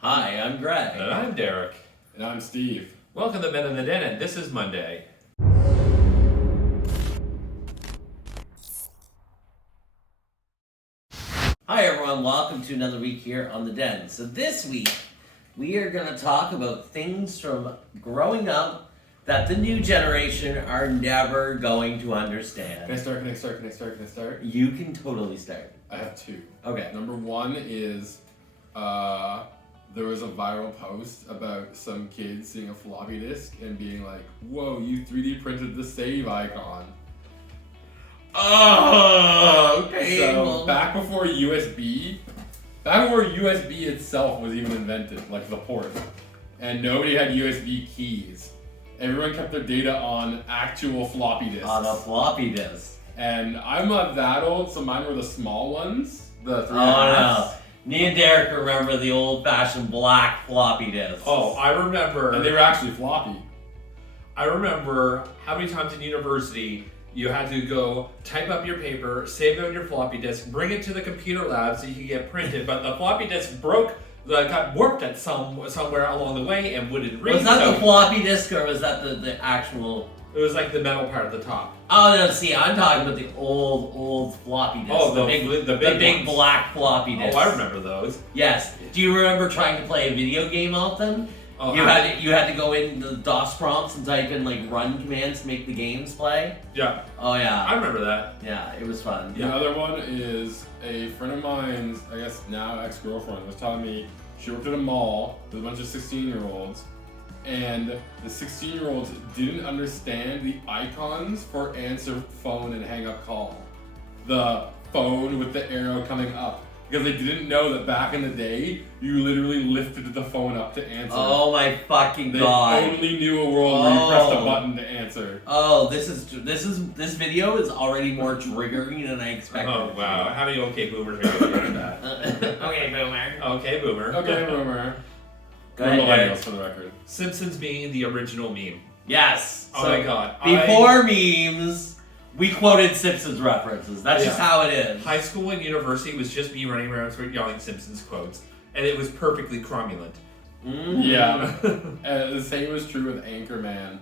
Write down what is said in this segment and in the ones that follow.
Hi, I'm Greg. And I'm Derek. And I'm Steve. Welcome to Men in the Den, and this is Monday. Hi everyone, welcome to another week here on The Den. So this week, we are going to talk about things from growing up that the new generation are never going to Can I understand. start? You can totally start. I have two. Okay. Number one is there was a viral post about some kid seeing a floppy disk and being like, whoa, you 3D printed the save icon. Oh, okay. So well, back before USB itself was even invented, like the port, and nobody had USB keys. Everyone kept their data on actual floppy disks. on a floppy disk. And I'm not that old, so mine were the small ones, the 3.5. Oh no. Me and Derek remember the old-fashioned black floppy disks. Oh, I remember. And they were actually floppy. I remember how many times in university you had to go type up your paper, save it on your floppy disk, bring it to the computer lab so you could get printed. But the floppy disk got warped at somewhere along the way and wouldn't read. Was that so the floppy disk or was that the actual... It was like the metal part at the top. Oh no! See, I'm talking about the old floppy disk. Oh, the the big big ones. black floppy disk. Oh, I remember those. Yes. Do you remember trying to play a video game off them? Oh, you had to go in the DOS prompts and type in like run commands to make the games play. Yeah, Oh yeah. I remember that. Yeah, it was fun. The other one is a friend of mine's, I guess now ex-girlfriend, was telling me she worked at a mall with a bunch of 16-year-olds, and the 16-year-olds didn't understand the icons for answer phone and hang up call. The phone with the arrow coming up. Because they didn't know that back in the day, you literally lifted the phone up to answer. Oh my fucking They god. only knew a world where you pressed a Oh. button to answer. Oh, this video is already more triggering than I expected. Oh wow, how many okay boomers are going to hear that? Okay, boomer. Okay, boomer. Okay, rumor. Go We're ahead, millennials Derek. for the record. Simpsons being the original meme. Yes. Oh So, my god. Before memes, we quoted Simpsons references. That's just Yeah. how it is. High school and university was just me running around yelling Simpsons quotes, and it was perfectly cromulent. Mhm. Yeah. The same was true with Anchorman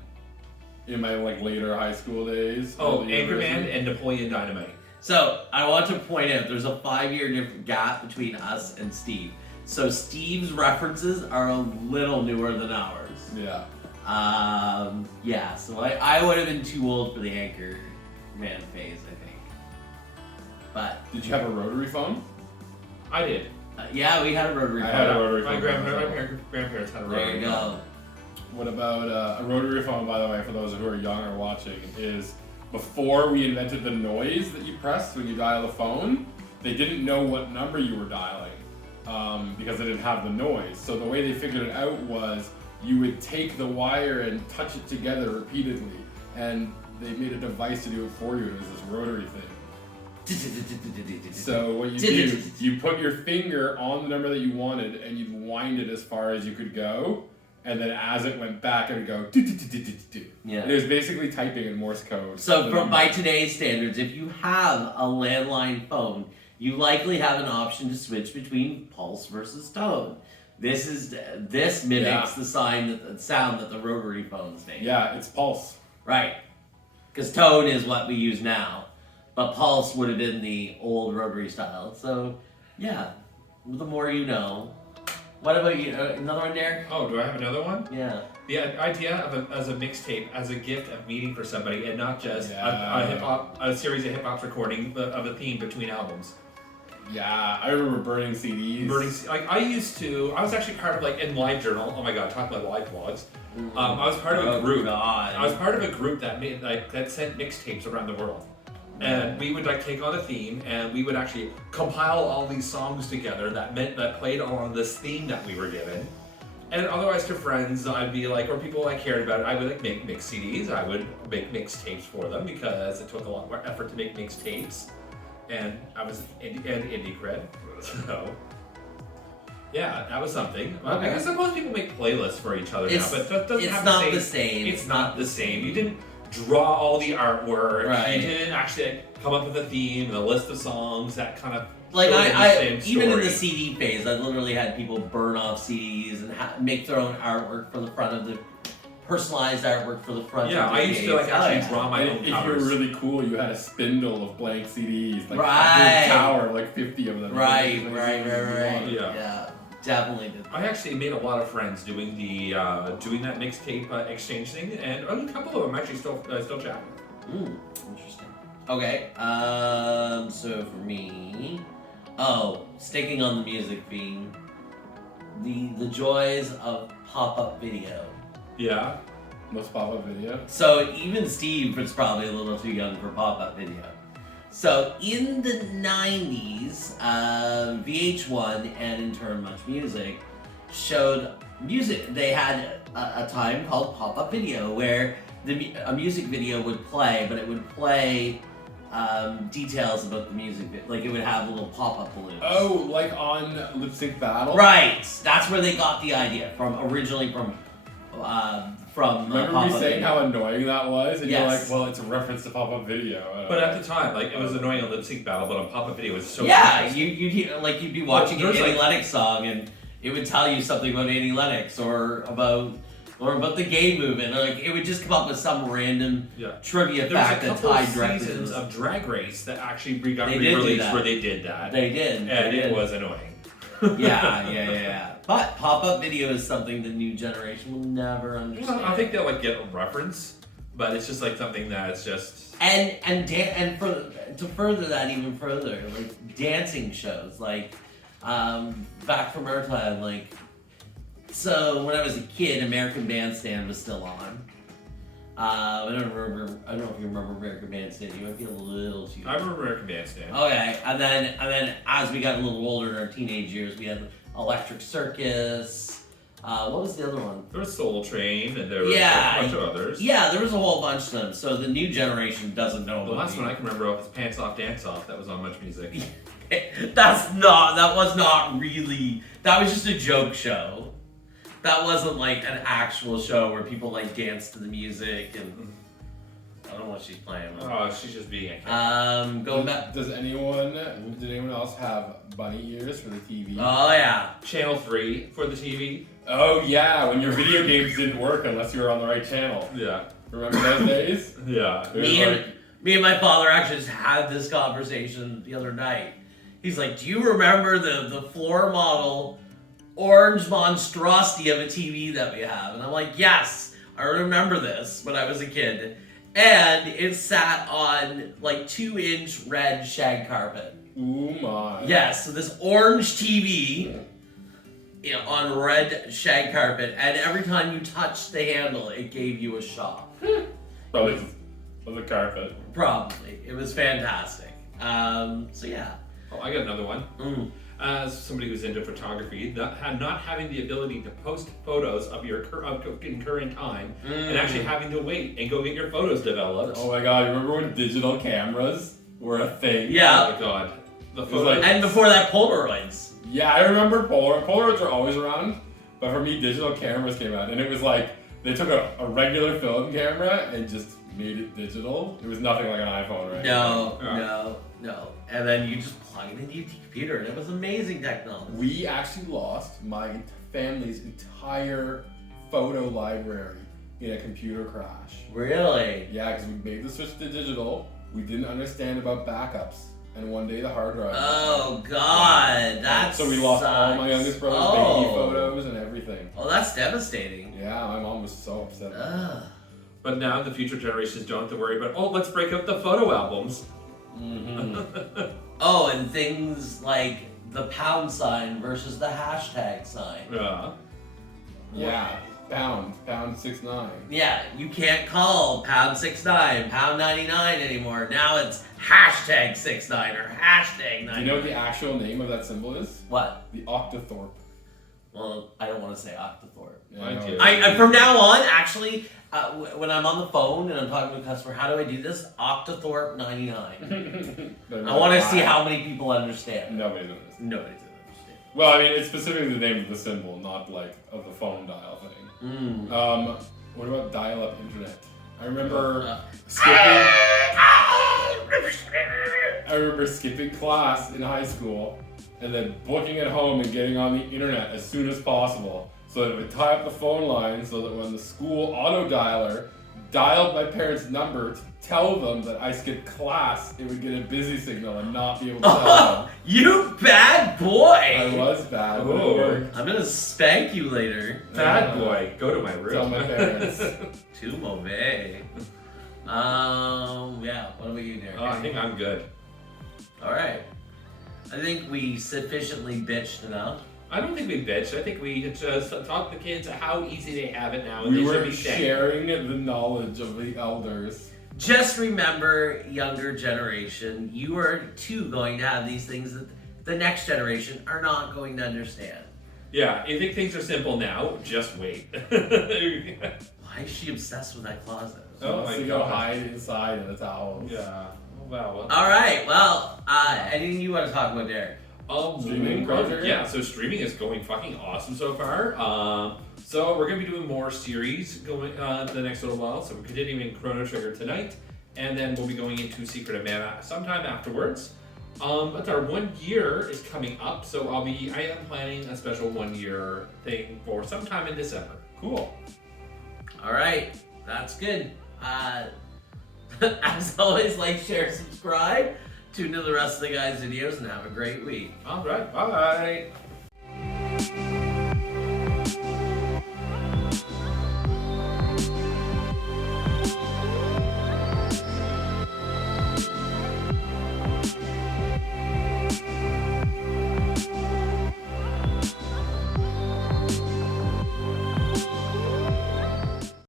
in my later high school days. Oh, Early Anchorman university. and Napoleon Dynamite. So, I want to point out there's a 5-year gap between us and Steve. So, Steve's references are a little newer than ours. Yeah. Yeah, so I would have been too old for the Anchorman phase, I think. But, Did you have a rotary phone? I did. yeah, we had a rotary I phone. had a rotary My phone. grandparents had a There rotary you phone. go. What about a rotary phone, by the way, for those who are young or watching, is before we invented the noise that you pressed when you dial the phone, they didn't know what number you were dialing because they didn't have the noise. So the way they figured it out was you would take the wire and touch it together repeatedly, and they made a device to do it for you. It was this rotary thing. So what you do, you put your finger on the number that you wanted, and you'd wind it as far as you could go, and then as it went back, it would go. Yeah. And it was basically typing in Morse code. So, by today's standards, if you have a landline phone, you likely have an option to switch between pulse versus tone. This mimics the sound that the rotary phones make. Yeah, it's pulse. Right. Because tone is what we use now, but pulse would have been the old rotary style. So, yeah, the more you know. What about you? Another one, Derek? Oh, do I have another one? Yeah. The idea of a mixtape as a gift of meeting for somebody, and not just a series of hip hop recording of a theme between albums. Yeah, I remember burning CDs. I was actually part of in LiveJournal. Oh my god, talk about live blogs. I was part of a group. God. I was part of a group that made that sent mixtapes around the world. And we would take on a theme, and we would actually compile all these songs together that played along this theme that we were given. And otherwise, to friends, I'd be or people I cared about, I would make mix CDs. I would make mixtapes for them because it took a lot more effort to make mixtapes, and I was indie cred, so. Yeah, that was something. I suppose people make playlists for each other now, but that doesn't have not the the same. It's not the same. You didn't. draw all the artwork. Right. He didn't actually come up with a theme and a list of songs that kind of Like showed the I same even in the story. CD phase, I literally had people burn off CDs and make their own artwork for the front of the personalized artwork for the front. Yeah, of the I used to like case. actually Oh, yeah. draw my And own if you were covers. really cool, you had a spindle of blank CDs, like Right. a big tower of like 50 of them. Right, Like, right. Yeah. Yeah, definitely did. I actually made a lot of friends doing the doing that mixtape exchange thing, and a couple of them actually still chat. Interesting. Okay, so for me, sticking on the music theme, the joys of pop-up video. Yeah. Most pop-up video. So even Steve was probably a little too young for pop-up video. So in the 90s, VH1 and in turn Much Music showed music. They had a time called pop-up video where a music video would play, but it would play details about the music. Like it would have little pop-up balloons. Oh, like on Lip Sync Battle? Right. That's where they got the idea from. Originally from Remember me pop-up saying video. how annoying that was? And you're Yes. like, well, it's a reference to pop-up video. But at the time, like it was annoying on Lip Sync Battle, but on pop-up video it was so Yeah, interesting. you'd hear, like you'd be watching an there's, Annie like- Lennox song and it would tell you something about Annie Lennox or about the gay movement. Or like it would just come up with some random Yeah. trivia There was a fact that couple of tied directly to seasons this. of Drag Race that actually got They did do re-released that. where they did that, They did. and they it did. was annoying. Yeah. But pop-up video is something the new generation will never understand. Well, I think they'll like get a reference, but it's just like something that's just And to further that even further, like dancing shows, like back from our time, like so when I was a kid, American Bandstand was still on. I don't know if you remember American Bandstand. You might be a little too. I remember American Bandstand. Okay, and then as we got a little older in our teenage years, we had Electric Circus. What was the other one? There was Soul Train, and there was Yeah. a bunch of others. Yeah, there was a whole bunch of them. So the new generation doesn't know The about last the- one I can remember was Pants Off, Dance Off. That was on Much Music. That was not really, that was just a joke show. That wasn't like an actual show where people like dance to the music and I don't know what she's playing with. Oh, she's just being a kid. Going back. Did anyone else have bunny ears for the TV? Oh yeah. Channel 3 for the TV. Oh yeah, when your video games didn't work unless you were on the right channel. Yeah. Remember those days? Yeah. It was Me and my father actually just had this conversation the other night. He's like, "Do you remember the floor model orange monstrosity of a TV that we have?" And I'm like, "Yes, I remember this when I was a kid." And it sat on like 2-inch red shag carpet. Ooh my. Yes, so this orange TV on red shag carpet, and every time you touched the handle, it gave you a shock. Probably of the carpet. Probably. It was fantastic. So yeah. Oh, I got another one. Mm. As somebody who's into photography, not having the ability to post photos of your in current time, and actually having to wait and go get your photos developed. Oh my god, you remember when digital cameras were a thing? Yeah. Oh my god. The was photos. like- And before that, Polaroids. Yeah, I remember Polaroids are always around, but for me, digital cameras came out, and it was like they took a regular film camera and just made it digital. It was nothing like an iPhone, right? No. And then you just plug it into your computer, and it was amazing technology. We actually lost my family's entire photo library in a computer crash. Really? Yeah, because we made the switch to digital. We didn't understand about backups, and one day the hard drive. Oh God, that's So we lost all my youngest brother's baby photos and everything. Oh, that's devastating. Yeah, my mom was so upset. Ugh. But now the future generations don't have to worry about, oh, let's break up the photo albums. Oh, and things like the pound sign versus the hashtag sign. Yeah. Yeah, pound 69. Yeah, you can't call pound 69, pound 99 anymore. Now it's hashtag 69 or hashtag 99. Do you know what the actual name of that symbol is? What? The octothorpe. Well, I don't want to say octothorpe. Yeah, I know. do. I from now on, actually, when I'm on the phone and I'm talking to a customer, how do I do this? Octothorpe 99. I want to see how many people understand. Nobody's understand. Nobody's gonna understand. Well, I mean, it's specifically the name of the symbol, not like of the phone dial thing. Mm. What about dial-up internet? I remember skipping. I remember skipping class in high school and then booking at home and getting on the internet as soon as possible so that it would tie up the phone line so that when the school auto dialer dialed my parents' number to tell them that I skipped class, it would get a busy signal and not be able to tell them. You bad boy! I was bad, but it Oh. worked. I'm gonna spank you later. Bad boy, go to my room. Tell my parents. Too mauvais. Yeah, what about you, Derek? Oh, I think I'm good. Alright. I think we sufficiently bitched enough. I don't think we bitched. I think we just taught the kids how easy they have it now. And We they should were be thankful. sharing the knowledge of the elders. Just remember, younger generation, you are too going to have these things that the next generation are not going to understand. Yeah, you think things are simple now? Just wait. Why is she obsessed with that closet? So Oh wants my to go God. hide inside in the towels. Yeah. Oh, wow. Alright, well, anything you want to talk about, Derek? Streaming project? Yeah, so streaming is going fucking awesome so far. So we're gonna be doing more series going the next little while. So we're continuing Chrono Trigger tonight, and then we'll be going into Secret of Mana sometime afterwards. But our 1 year is coming up, so I am planning a special 1 year thing for sometime in December. Cool. Alright, that's good. As always, like, share, subscribe. Tune to the rest of the guys' videos and have a great week. All right, bye.